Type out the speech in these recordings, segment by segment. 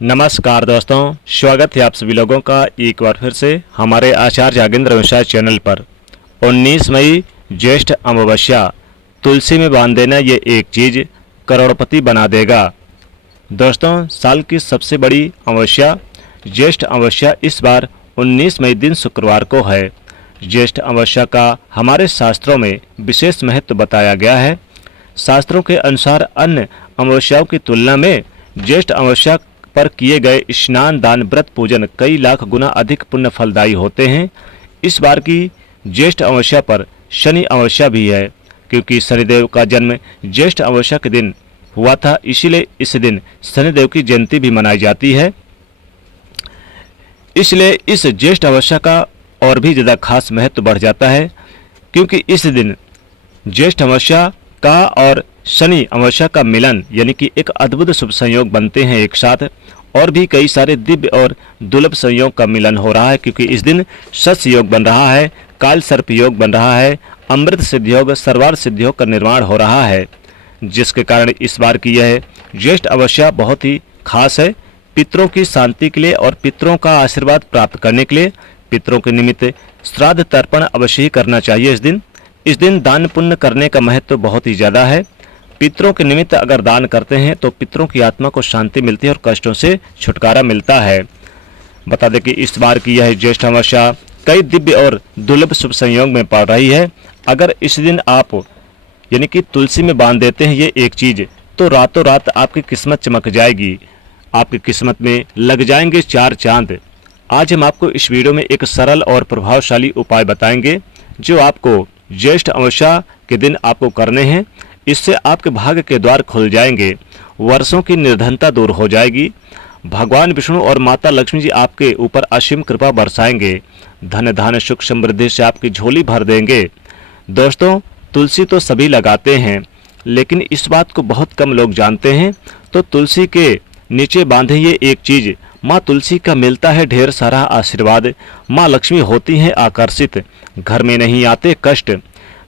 नमस्कार दोस्तों, स्वागत है आप सभी लोगों का एक बार फिर से हमारे आचार्य जागेंद्र मिश्रा चैनल पर। 19 मई ज्येष्ठ अमावस्या, तुलसी में बांध देना ये एक चीज़ करोड़पति बना देगा। दोस्तों, साल की सबसे बड़ी अमावस्या ज्येष्ठ अमावस्या इस बार 19 मई दिन शुक्रवार को है। ज्येष्ठ अमावस्या का हमारे शास्त्रों में विशेष महत्व बताया गया है। शास्त्रों के अनुसार अन्य अमावस्याओं की तुलना में ज्येष्ठ अमावस्या पर किए गए स्नान, दान, व्रत, पूजन कई लाख गुना अधिक पुण्य फलदायी होते हैं। इस बार की ज्येष्ठ अमावस्या पर शनि अमावस्या भी है, क्योंकि शनिदेव का जन्म ज्येष्ठ अमावस्या के दिन हुआ था, इसीलिए इस दिन शनिदेव की जयंती भी मनाई जाती है। इसलिए इस ज्येष्ठ अमावस्या का और भी ज़्यादा खास महत्व बढ़ जाता है, क्योंकि इस दिन ज्येष्ठ अमावस्या का और शनि अमावस्या का मिलन यानी कि एक अद्भुत शुभ संयोग बनते हैं एक साथ। और भी कई सारे दिव्य और दुर्लभ संयोग का मिलन हो रहा है, क्योंकि इस दिन शस्य योग बन रहा है, काल सर्प योग बन रहा है, अमृत सिद्धि योग, सर्वार सिद्धि योग का निर्माण हो रहा है, जिसके कारण इस बार की यह ज्येष्ठ अमावस्या बहुत ही खास है। पितरों की शांति के लिए और पितरों का आशीर्वाद प्राप्त करने के लिए पितरों के निमित्त श्राद्ध तर्पण अवश्य ही करना चाहिए। इस दिन दान पुण्य करने का महत्व बहुत ही ज़्यादा है। पितरों के निमित्त अगर दान करते हैं तो पितरों की आत्मा को शांति मिलती है और कष्टों से छुटकारा मिलता है। बता दें कि इस बार की यह ज्येष्ठ अमावस्या कई दिव्य और दुर्लभ शुभ संयोग में पड़ रही है। अगर इस दिन आप यानी कि तुलसी में बांध देते हैं ये एक चीज़, तो रातों रात आपकी किस्मत चमक जाएगी, आपकी किस्मत में लग जाएंगे 4 चांद। आज हम आपको इस वीडियो में एक सरल और प्रभावशाली उपाय बताएंगे जो आपको ज्येष्ठ अमावस्या के दिन आपको करने हैं। इससे आपके भाग्य के द्वार खुल जाएंगे, वर्षों की निर्धनता दूर हो जाएगी, भगवान विष्णु और माता लक्ष्मी जी आपके ऊपर असीम कृपा बरसाएंगे, धन धान्य सुख समृद्धि से आपकी झोली भर देंगे। दोस्तों, तुलसी तो सभी लगाते हैं, लेकिन इस बात को बहुत कम लोग जानते हैं। तो तुलसी के नीचे बांधे ये एक चीज़, माँ तुलसी का मिलता है ढेर सारा आशीर्वाद, माँ लक्ष्मी होती हैं आकर्षित, घर में नहीं आते कष्ट।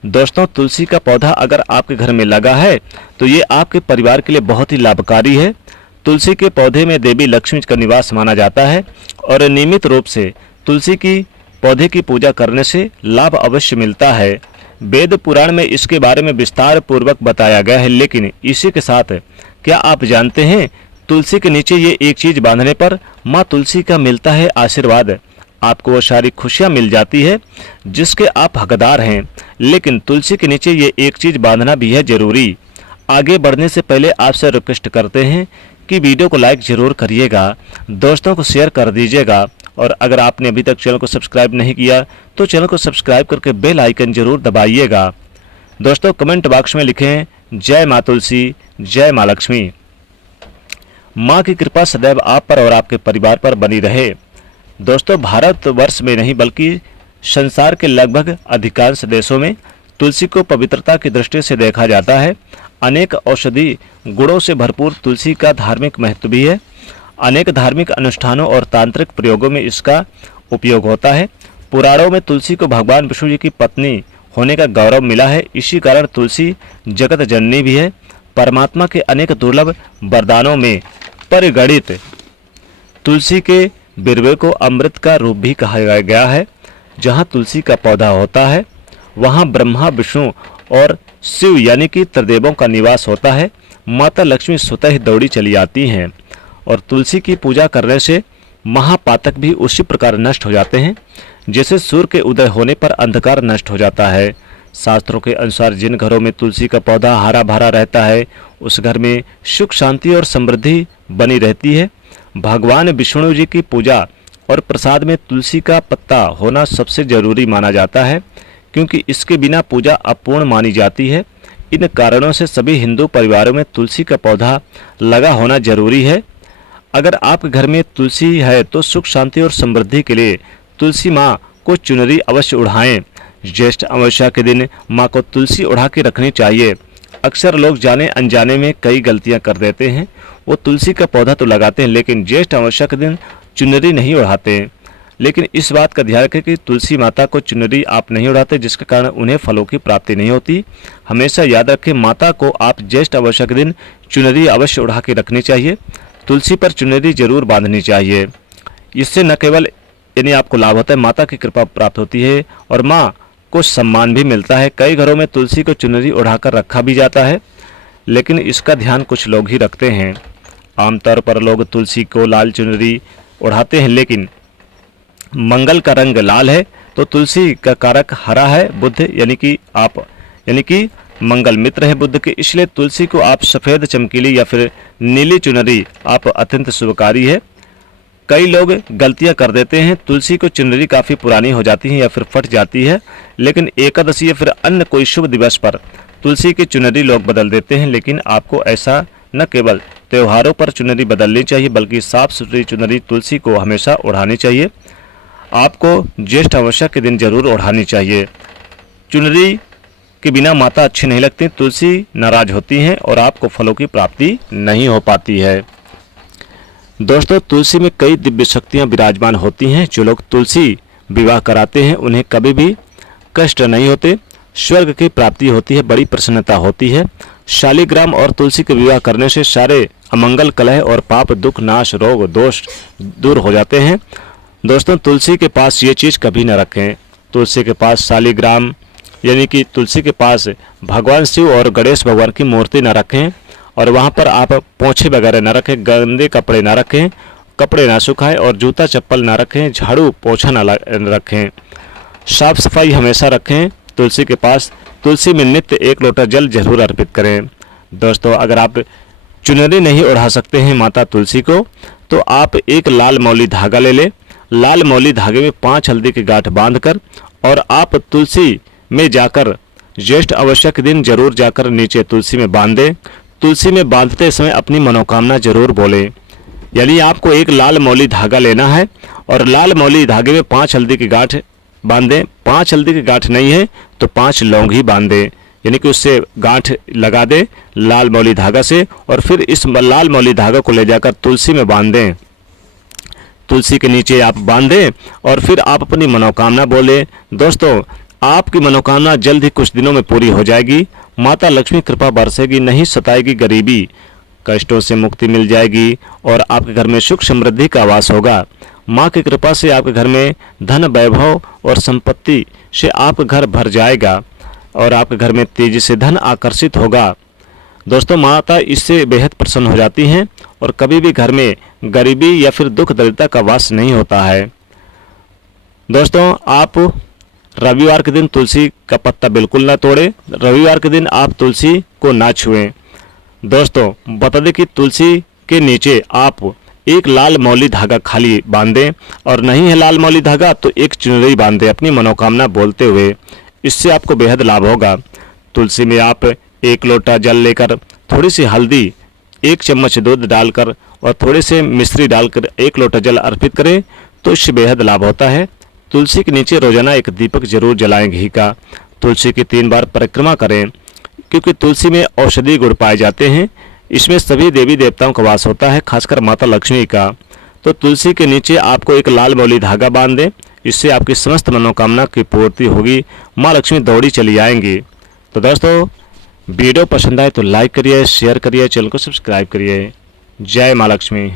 दोस्तों, तुलसी का पौधा अगर आपके घर में लगा है तो ये आपके परिवार के लिए बहुत ही लाभकारी है। तुलसी के पौधे में देवी लक्ष्मी का निवास माना जाता है और नियमित रूप से तुलसी की पौधे की पूजा करने से लाभ अवश्य मिलता है। वेद पुराण में इसके बारे में विस्तार पूर्वक बताया गया है, लेकिन इसी के साथ क्या आप जानते हैं तुलसी के नीचे ये एक चीज़ बांधने पर माँ तुलसी का मिलता है आशीर्वाद, आपको वो सारी खुशियाँ मिल जाती है जिसके आप हकदार हैं। लेकिन तुलसी के नीचे ये एक चीज़ बांधना भी है ज़रूरी। आगे बढ़ने से पहले आपसे रिक्वेस्ट करते हैं कि वीडियो को लाइक ज़रूर करिएगा, दोस्तों को शेयर कर दीजिएगा, और अगर आपने अभी तक चैनल को सब्सक्राइब नहीं किया तो चैनल को सब्सक्राइब करके बेल आइकन ज़रूर दबाइएगा। दोस्तों, कमेंट बॉक्स में लिखें जय माँ तुलसी, जय माँ लक्ष्मी। माँ की कृपा सदैव आप पर और आपके परिवार पर बनी रहे। दोस्तों, भारतवर्ष में नहीं बल्कि संसार के लगभग अधिकांश देशों में तुलसी को पवित्रता की दृष्टि से देखा जाता है। अनेक औषधि गुणों से भरपूर तुलसी का धार्मिक महत्व भी है। अनेक धार्मिक अनुष्ठानों और तांत्रिक प्रयोगों में इसका उपयोग होता है। पुराणों में तुलसी को भगवान विष्णु जी की पत्नी होने का गौरव मिला है। इसी कारण तुलसी जगत जननी भी है। परमात्मा के अनेक दुर्लभ वरदानों में परिगणित तुलसी के बिरवे को अमृत का रूप भी कहा गया है। जहाँ तुलसी का पौधा होता है वहाँ ब्रह्मा, विष्णु और शिव यानी कि त्रिदेवों का निवास होता है। माता लक्ष्मी स्वतः ही दौड़ी चली आती हैं और तुलसी की पूजा करने से महापातक भी उसी प्रकार नष्ट हो जाते हैं जैसे सूर्य के उदय होने पर अंधकार नष्ट हो जाता है। शास्त्रों के अनुसार जिन घरों में तुलसी का पौधा हरा भरा रहता है उस घर में सुख, शांति और समृद्धि बनी रहती है। भगवान विष्णु जी की पूजा और प्रसाद में तुलसी का पत्ता होना सबसे जरूरी माना जाता है, क्योंकि इसके बिना पूजा अपूर्ण मानी जाती है। इन कारणों से सभी हिंदू परिवारों में तुलसी का पौधा लगा होना जरूरी है। अगर आपके घर में तुलसी है तो सुख, शांति और समृद्धि के लिए तुलसी माँ को चुनरी अवश्य उड़ाएं। ज्येष्ठ अमावस्या के दिन माँ को तुलसी उड़ा के रखनी चाहिए। अक्सर लोग जाने अनजाने में कई गलतियाँ कर देते हैं। वो तुलसी का पौधा तो लगाते हैं लेकिन ज्येष्ठ अमावस्या के दिन चुनरी नहीं उड़ाते। लेकिन इस बात का ध्यान रखें कि तुलसी माता को चुनरी आप नहीं उड़ाते, जिसके कारण उन्हें फलों की प्राप्ति नहीं होती। हमेशा याद रखें, माता को आप ज्येष्ठ अमावस्या के दिन चुनरी अवश्य उड़ा के रखनी चाहिए। तुलसी पर चुनरी जरूर बांधनी चाहिए। इससे न केवल यानी आपको लाभ होता है, माता की कृपा प्राप्त होती है और माँ को सम्मान भी मिलता है। कई घरों में तुलसी को चुनरी ओढ़ाकर रखा भी जाता है, लेकिन इसका ध्यान कुछ लोग ही रखते हैं। आमतौर पर लोग तुलसी को लाल चुनरी ओढ़ाते हैं, लेकिन मंगल का रंग लाल है तो तुलसी का कारक हरा है, बुध यानी कि मंगल मित्र है बुध के, इसलिए तुलसी को आप सफ़ेद, चमकीली या फिर नीली चुनरी आप अत्यंत शुभकारी है। कई लोग गलतियां कर देते हैं, तुलसी को चुनरी काफ़ी पुरानी हो जाती है या फिर फट जाती है, लेकिन एकादशी या फिर अन्य कोई शुभ दिवस पर तुलसी की चुनरी लोग बदल देते हैं। लेकिन आपको ऐसा न केवल त्योहारों पर चुनरी बदलनी चाहिए, बल्कि साफ सुथरी चुनरी तुलसी को हमेशा ओढ़ानी चाहिए। आपको ज्येष्ठ अमावस्या के दिन जरूर ओढ़ानी चाहिए। चुनरी के बिना माता अच्छी नहीं लगती, तुलसी नाराज होती हैं और आपको फलों की प्राप्ति नहीं हो पाती है। दोस्तों, तुलसी में कई दिव्य शक्तियाँ विराजमान होती हैं। जो लोग तुलसी विवाह कराते हैं उन्हें कभी भी कष्ट नहीं होते, स्वर्ग की प्राप्ति होती है, बड़ी प्रसन्नता होती है। शालिग्राम और तुलसी के विवाह करने से सारे अमंगल, कलह और पाप, दुख, नाश, रोग, दोष दूर हो जाते हैं। दोस्तों, तुलसी के पास ये चीज़ कभी न रखें। तुलसी के पास शालिग्राम यानी कि तुलसी के पास भगवान शिव और गणेश भगवान की मूर्ति न रखें और वहाँ पर आप पोछे वगैरह न रखें, गंदे कपड़े न रखें, कपड़े ना सुखाएं और जूता चप्पल ना रखें, झाड़ू पोछा न रखें। साफ सफाई हमेशा रखें। तुलसी के पास तुलसी में नित्य 1 लोटा जल जरूर अर्पित करें। दोस्तों, अगर आप चुनरी नहीं ओढ़ा सकते हैं माता तुलसी को, तो आप एक लाल मौली धागा ले लें। लाल मौली धागे में 5 हल्दी की गांठ बांधकर और आप तुलसी में जाकर ज्येष्ठ अमावस्या के दिन जरूर जाकर नीचे तुलसी में बांध दें। तुलसी में बांधते समय अपनी मनोकामना जरूर बोलें। यानी आपको एक लाल मौली धागा लेना है और लाल मौली धागे में 5 हल्दी की गांठ बांधें। 5 हल्दी की गांठ नहीं है तो 5 लौंग ही बांध दें, यानी कि उससे गांठ लगा दें लाल मौली धागा से और फिर इस लाल मौली धागा को ले जाकर तुलसी में बांध दें। तुलसी के नीचे आप बांधें और फिर आप अपनी मनोकामना बोलें। दोस्तों, आपकी मनोकामना जल्द ही कुछ दिनों में पूरी हो जाएगी। माता लक्ष्मी कृपा बरसेगी, नहीं सताएगी गरीबी, कष्टों से मुक्ति मिल जाएगी और आपके घर में सुख समृद्धि का वास होगा। माँ की कृपा से आपके घर में धन, वैभव और संपत्ति से आपका घर भर जाएगा और आपके घर में तेजी से धन आकर्षित होगा। दोस्तों, माता इससे बेहद प्रसन्न हो जाती हैं और कभी भी घर में गरीबी या फिर दुख दरिद्रता का वास नहीं होता है। दोस्तों, आप रविवार के दिन तुलसी का पत्ता बिल्कुल ना तोड़ें। रविवार के दिन आप तुलसी को ना छुएं। दोस्तों, बता दें कि तुलसी के नीचे आप एक लाल मौली धागा खाली बांधें और नहीं है लाल मौली धागा तो एक चुनरी बांधें अपनी मनोकामना बोलते हुए। इससे आपको बेहद लाभ होगा। तुलसी में आप 1 लोटा जल लेकर थोड़ी सी हल्दी, 1 चम्मच दूध डालकर और थोड़े से मिश्री डालकर 1 लोटा जल अर्पित करें तो इससे बेहद लाभ होता है। तुलसी के नीचे रोजाना एक दीपक जरूर जलाएं घी का। तुलसी की 3 बार परिक्रमा करें, क्योंकि तुलसी में औषधि गुण पाए जाते हैं। इसमें सभी देवी देवताओं का वास होता है, खासकर माता लक्ष्मी का। तो तुलसी के नीचे आपको एक लाल मौली धागा बांध दें, इससे आपकी समस्त मनोकामना की पूर्ति होगी, माँ लक्ष्मी दौड़ी चली आएंगी। तो दोस्तों, वीडियो पसंद आए तो लाइक करिए, शेयर करिए, चैनल को सब्सक्राइब करिए। जय माँ लक्ष्मी।